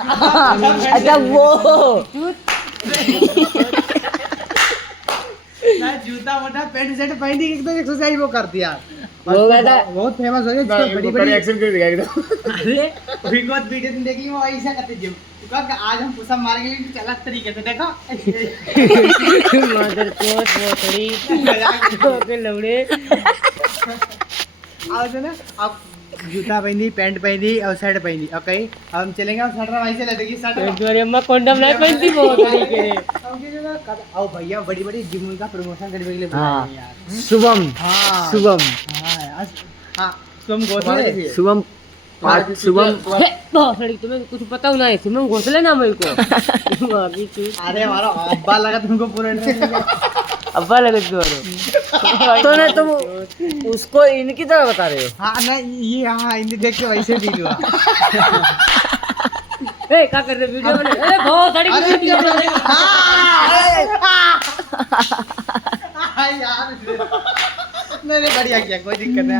अच्छा वो मैं जूता मोटा पैंट शर्ट पहनी एकदम एक्सरसाइज वो करती यार वो कहता है बहुत फेमस हो गई बड़ी बड़ी एक्शन कर दिखाई दो। अरे वही बहुत वीडियो तुम देखी वो ऐसा करते जिम कब आज हम पुशअप मारेंगे लेकिन चला तरीके से देखो मदर कोट मोटड़ी के लवड़े आओ जो ना अब जूता पहनी पैंट पहनी और शर्ट पहनी और कहीं अब हम चलेंगे और शर्ट वहीं से ले देगी शर्ट तुम्हारी अम्मा कंडम नहीं पहनती बहुत तरीके आओ भैया बड़ी बड़ी जिम का प्रमोशन करने के लिए हाँ बुलाए यार शुभम हाँ शुभम हाँ तुम घोसले शुभम शुभम तुम्हें कुछ पता ना है शुभम घोसले ना मेरे को अरे हमारा अब्बा लगा तुमको पूरे अब्बा लगे तुम्हारे तो नहीं तुम उसको इनकी तरह बता रहे हो हाँ ना ये हाँ इन्हें देख के वैसे फील हुआ ए क्या कर रहे वीडियो बने ए बहुत सारी वीडियो बने यार मैंने बढ़िया किया कोई दिक्कत नहीं